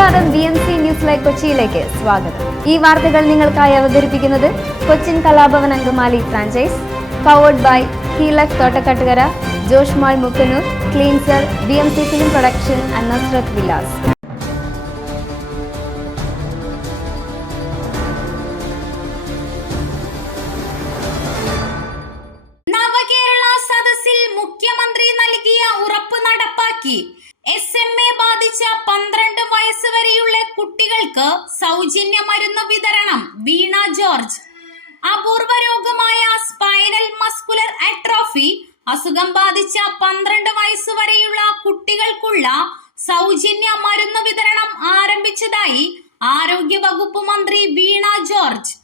നമസ്കാരം, BMC news live കൊച്ചിയിലേക്ക് സ്വാഗതം. ഈ വാർത്തകൾ നിങ്ങൾക്കായി അവതരിപ്പിക്കുന്നത് Cochin Kalabhavan Angamaly franchise, powered by ഹീലക് Thottakkattukara, Josh mall Mookkannoor, cleanser, BMC film production and Nasrath Vilas. Navakerala സദസ്സിൽ മുഖ്യമന്ത്രി നൽകിയ ഉറപ്പ് നടപ്പാക്കി. SMA ബാധിച്ച 12 വയസ്സ് വരെയുള്ള കുട്ടികൾക്ക് സൗജന്യ മരുന്ന് വിതരണം. വീണ ജോർജ്. അപൂർവ രോഗമായ സ്പൈനൽ മസ്കുലർ അട്രോഫി അസുഖം ബാധിച്ച 12 വയസ്സ് വരെയുള്ള കുട്ടികൾക്കുള്ള സൗജന്യ മരുന്ന് വിതരണം ആരംഭിച്ചതായി ആരോഗ്യ വകുപ്പ് മന്ത്രി വീണ ജോർജ്.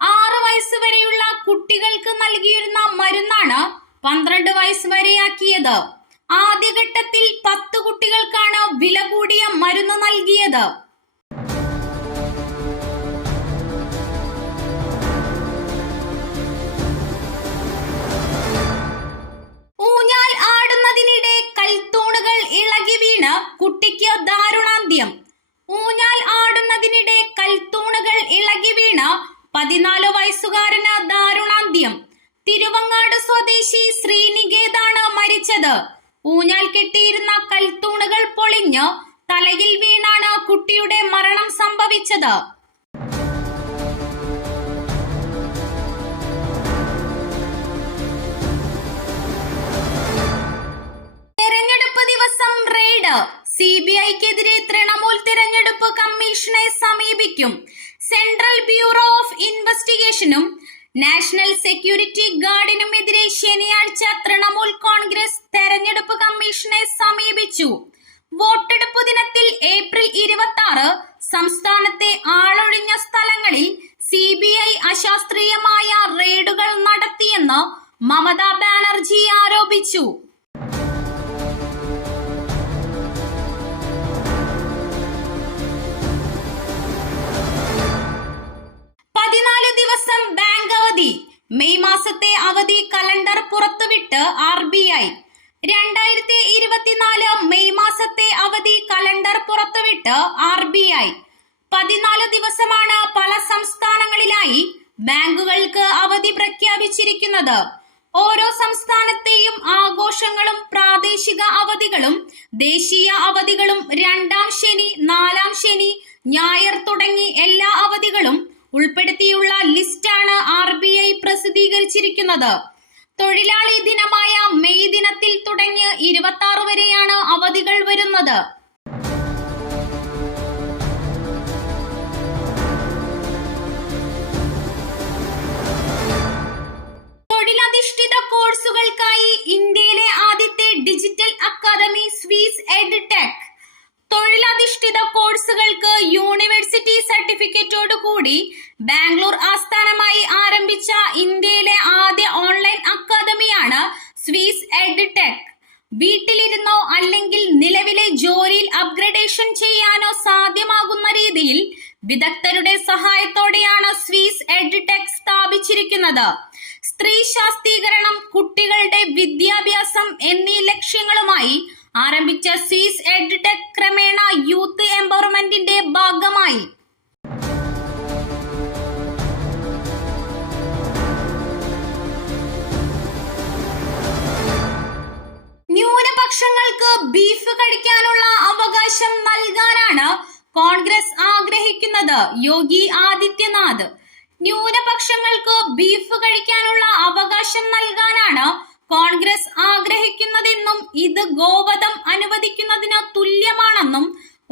6 വയസ്സ് വരെയുള്ള കുട്ടികൾക്ക് നൽകിയിരുന്ന മരുന്നാണ് 12 വയസ്സ് വരെയാക്കിയത്. ആദ്യഘട്ടത്തിൽ 10 കുട്ടികൾക്കാണ് വില കൂടിയ മരുന്ന് നൽകിയത്. ഊഞ്ഞാൽ ആടുന്നതിനിടെ കൽത്തൂണുകൾ ഇളകി വീണ് കുട്ടിക്ക് ദാരുണാന്ത്യം. ഊഞ്ഞാൽ ആടുന്നതിനിടെ കൽത്തൂണുകൾ ഇളകി വീണ് 14 വയസ്സുകാരന് ദാരുണാന്ത്യം. തിരുവങ്ങാട് സ്വദേശി ശ്രീനികേതാണ് മരിച്ചത്. ഊഞ്ഞാൽ കെട്ടിയിരുന്ന കൽത്തൂണുകൾ പൊളിഞ്ഞ് തലയിൽ വീണാണ് കുട്ടിയുടെ മരണം സംഭവിച്ചത്. തെരഞ്ഞെടുപ്പ് ദിവസം റെയ്ഡ്. CBIക്കെതിരെ തൃണമൂൽ തെരഞ്ഞെടുപ്പ് കമ്മീഷനെ സമീപിക്കും. സെൻട്രൽ ബ്യൂറോ ഓഫ് ഇൻവെസ്റ്റിഗേഷനും നാഷണൽ സെക്യൂരിറ്റി ഗാർഡിനുമെതിരെ ശനിയാഴ്ച തൃണമൂൽ കോൺഗ്രസ് തെരഞ്ഞെടുപ്പ് കമ്മീഷനെ സമീപിച്ചു. വോട്ടെടുപ്പ് ദിനത്തിൽ ഏപ്രിൽ 26 സംസ്ഥാനത്തെ ആളൊഴിഞ്ഞ സ്ഥലങ്ങളിൽ CBI അശാസ്ത്രീയമായ റെയ്ഡുകൾ നടത്തിയെന്ന് മമതാ ബാനർജി ആരോപിച്ചു. മെയ് മാസത്തെ അവധി കലണ്ടർ പുറത്തുവിട്ട് RBI. 2024 മെയ് മാസത്തെ അവധി കലണ്ടർ പുറത്തുവിട്ട് RBI. 14 ദിവസമാണ് പല സംസ്ഥാനങ്ങളിലായി ബാങ്കുകൾക്ക് അവധി പ്രഖ്യാപിച്ചിരിക്കുന്നത്. ഓരോ സംസ്ഥാനത്തെയും ആഘോഷങ്ങളും പ്രാദേശിക അവധികളും ദേശീയ അവധികളും 2ാം ശനി, 4ാം ശനി, ഞായർ തുടങ്ങി എല്ലാ അവധികളും ഉൾപ്പെടുത്തിയുള്ള ലിസ്റ്റാണ് RBI പ്രസിദ്ധീകരിച്ചിരിക്കുന്നത്. തൊഴിലാളി ദിനമായ മെയ് ദിനത്തിൽ തുടങ്ങി 26 വരെയാണ് അവധികൾ വരുന്നത്. തൊഴിലധിഷ്ഠിത കോഴ്സുകൾക്കായി ഇന്ത്യയിലെ ആദ്യത്തെ ഡിജിറ്റൽ അക്കാദമി സ്വീസ് എഡ്ടെക്. തൊഴിലധിഷ്ഠിത കോഴ്സുകൾക്ക് യൂണിവേഴ്സിറ്റി സർട്ടിഫിക്കറ്റോടു കൂടി ബാംഗ്ലൂർ ആസ്ഥാനമായി ആരംഭിച്ച ഇന്ത്യയിലെ ആദ്യ ഓൺലൈൻ അക്കാദമിയാണ് സ്വീസ് എഡ്ടെക്. വീട്ടിലിരുന്നോ അല്ലെങ്കിൽ നിലവിലെ ജോലിയിൽ അപ്ഗ്രഡേഷൻ ചെയ്യാനോ സാധ്യമാകുന്ന രീതിയിൽ വിദഗ്ധരുടെ സഹായത്തോടെയാണ് സ്വീസ് എഡ്ടെക് സ്ഥാപിച്ചിരിക്കുന്നത്. സ്ത്രീ ശാക്തീകരണം, കുട്ടികളുടെ വിദ്യാഭ്യാസം എന്നീ ലക്ഷ്യങ്ങളുമായി ആരംഭിച്ച സ്വീസ് എഡ്ടെക് ക്രമേണ യൂത്ത് എംപവർമെന്റിന്റെ ഭാഗമായി. ന്യൂനപക്ഷങ്ങൾക്ക് ബീഫ് കഴിക്കാനുള്ള അവകാശം നൽകാനാണ് കോൺഗ്രസ് ആഗ്രഹിക്കുന്നത്. യോഗി ആദിത്യനാഥ്. ന്യൂനപക്ഷങ്ങൾക്ക് ബീഫ് കഴിക്കാനുള്ള അവകാശം നൽകാനാണ് കോൺഗ്രസ് ആഗ്രഹിക്കുന്നതെന്നും ഇത് ഗോവധം അനുവദിക്കുന്നതിന് തുല്യമാണെന്നും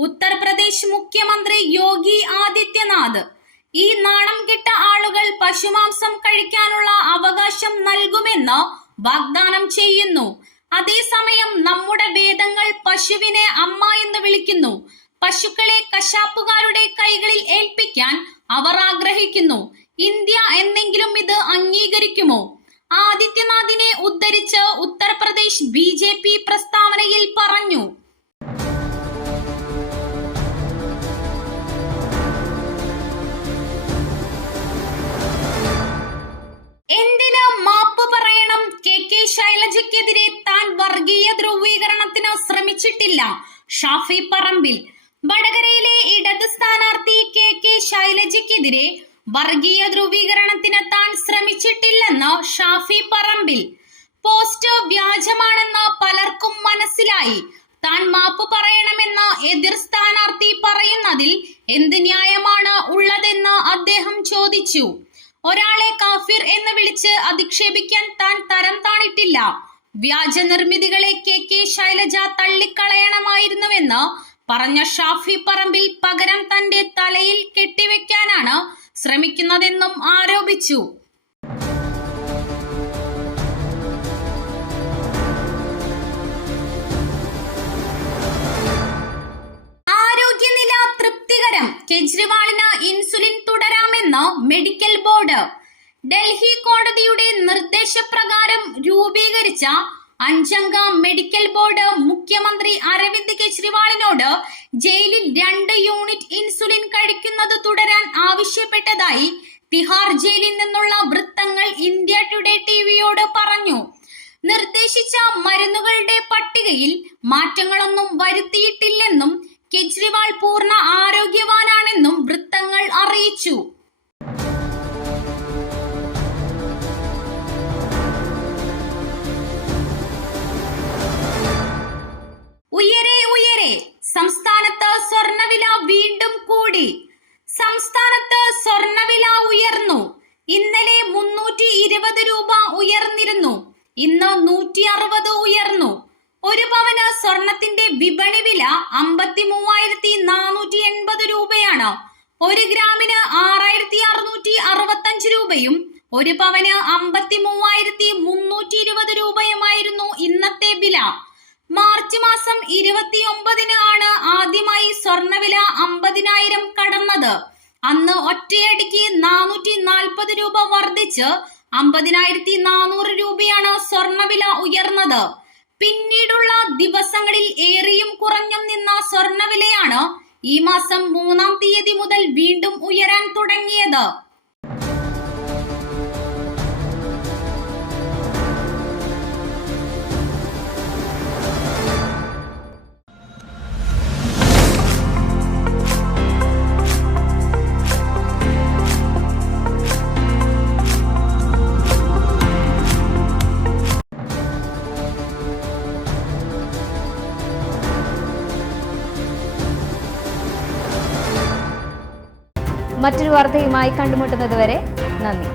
ഉത്തർപ്രദേശ് മുഖ്യമന്ത്രി യോഗി ആദിത്യനാഥ്. ഈ നാണം കെട്ട ആളുകൾ പശുമാംസം കഴിക്കാനുള്ള അവകാശം നൽകുമെന്ന് വാഗ്ദാനം ചെയ്യുന്നു. അതേസമയം നമ്മുടെ വേദങ്ങൾ പശുവിനെ അമ്മ എന്ന് വിളിക്കുന്നു. പശുക്കളെ കശാപ്പുകാരുടെ കൈകളിൽ ഏൽപ്പിക്കാൻ അവർ ആഗ്രഹിക്കുന്നു. ഇന്ത്യ എന്നെങ്കിലും ഇത് അംഗീകരിക്കുമോ? ആദിത്യനാഥിനെ ഉദ്ധരിച്ച് ഉത്തർപ്രദേശ് BJP പ്രസ്താവനയിൽ പറഞ്ഞു. എന്തിന് മാപ്പ് പറയണം? KK ശൈലജയ്ക്കെതിരെ താൻ വർഗീയ ധ്രുവീകരണത്തിന് ശ്രമിച്ചിട്ടില്ല. ഷാഫി പറമ്പിൽ. വടകരയിലെ ഇടത് സ്ഥാനാർത്ഥി KK ശൈലജയ്ക്കെതിരെ വർഗീയ ധ്രുവീകരണത്തിന് താൻ ശ്രമിച്ചിട്ടില്ലെന്ന് ഷാഫി പറമ്പിൽ. പോസ്റ്റ് വ്യാജമാണെന്ന് പലർക്കും മനസ്സിലായി. താൻ മാപ്പ് പറയണമെന്ന് എതിർ സ്ഥാനാർത്ഥി പറയുന്നതിൽ എന്ത് ന്യായമാണ് ഉള്ളതെന്ന് അദ്ദേഹം ചോദിച്ചു. ഒരാളെ കാഫിർ എന്ന് വിളിച്ച് അധിക്ഷേപിക്കാൻ താൻ തരം താണിട്ടില്ല. വ്യാജ നിർമ്മിതികളെ KK ശൈലജ തള്ളിക്കളയണമായിരുന്നുവെന്ന് പറഞ്ഞ ഷാഫി പറമ്പിൽ പകരം തന്റെ തലയിൽ കെട്ടിവെക്കാനാണ് ശ്രമിക്കുന്നതെന്നും ആരോപിച്ചു. ആരോഗ്യനില തൃപ്തികരം, കെജ്രിവാളിന് ഇൻസുലിൻ തുടരാമെന്ന് മെഡിക്കൽ ബോർഡ്. ഡൽഹി കോടതിയുടെ നിർദ്ദേശപ്രകാരം രൂപീകരിച്ച 5-അംഗ മെഡിക്കൽ ബോർഡ് മുഖ്യമന്ത്രി അരവിന്ദ് കെജ്രിവാളിനോട് ജയിലിൽ 2 യൂണിറ്റ് ഇൻസുലിൻ കഴിക്കുന്നത് തുടരാൻ ആവശ്യപ്പെട്ടതായി തിഹാർ ജയിലിൽ നിന്നുള്ള വൃത്തങ്ങൾ ഇന്ത്യ ടുഡേ ടിവിയോട് പറഞ്ഞു. നിർദ്ദേശിച്ച മരുന്നുകളുടെ പട്ടികയിൽ മാറ്റങ്ങളൊന്നും വരുത്തിയിട്ടില്ലെന്നും കെജ്രിവാൾ പൂർണ്ണ ആരോഗ്യവാനാണെന്നും വൃത്തങ്ങൾ അറിയിച്ചു. ഉയരെ സംസ്ഥാനത്ത് സ്വർണ്ണവില വീണ്ടും കൂടി. സംസ്ഥാനത്ത് സ്വർണ്ണവില ഉയർന്നു. ഇന്നലെ 320 രൂപ ഉയർന്നിരുന്നു. ഇന്ന് 160 ഉയർന്നു. ഒരു പവന് സ്വർണത്തിന്റെ വിപണി വില 53,480 രൂപയാണ്. 1 ഗ്രാമിന് 6,665 രൂപയും 1 പവന് 53,320 രൂപയുമായിരുന്നു ഇന്നത്തെ വില. മാർച്ച് മാസം 29-ന് ആണ് ആദ്യമായി സ്വർണ്ണവില 50,000 കടന്നത്. അന്ന് ഒറ്റയടിക്ക് 440 രൂപ വർദ്ധിച്ച് 50,400 രൂപയാണ് സ്വർണ്ണവില ഉയർന്നത്. പിന്നീടുള്ള ദിവസങ്ങളിൽ ഏറിയും കുറഞ്ഞും നിന്ന സ്വർണ്ണവിലയാണ് ഈ മാസം 3-ാം തീയതി മുതൽ വീണ്ടും ഉയരാൻ തുടങ്ങിയത്. മറ്റൊരു വാർത്തയുമായി കണ്ടുമുട്ടുന്നത് വരെ നന്ദി.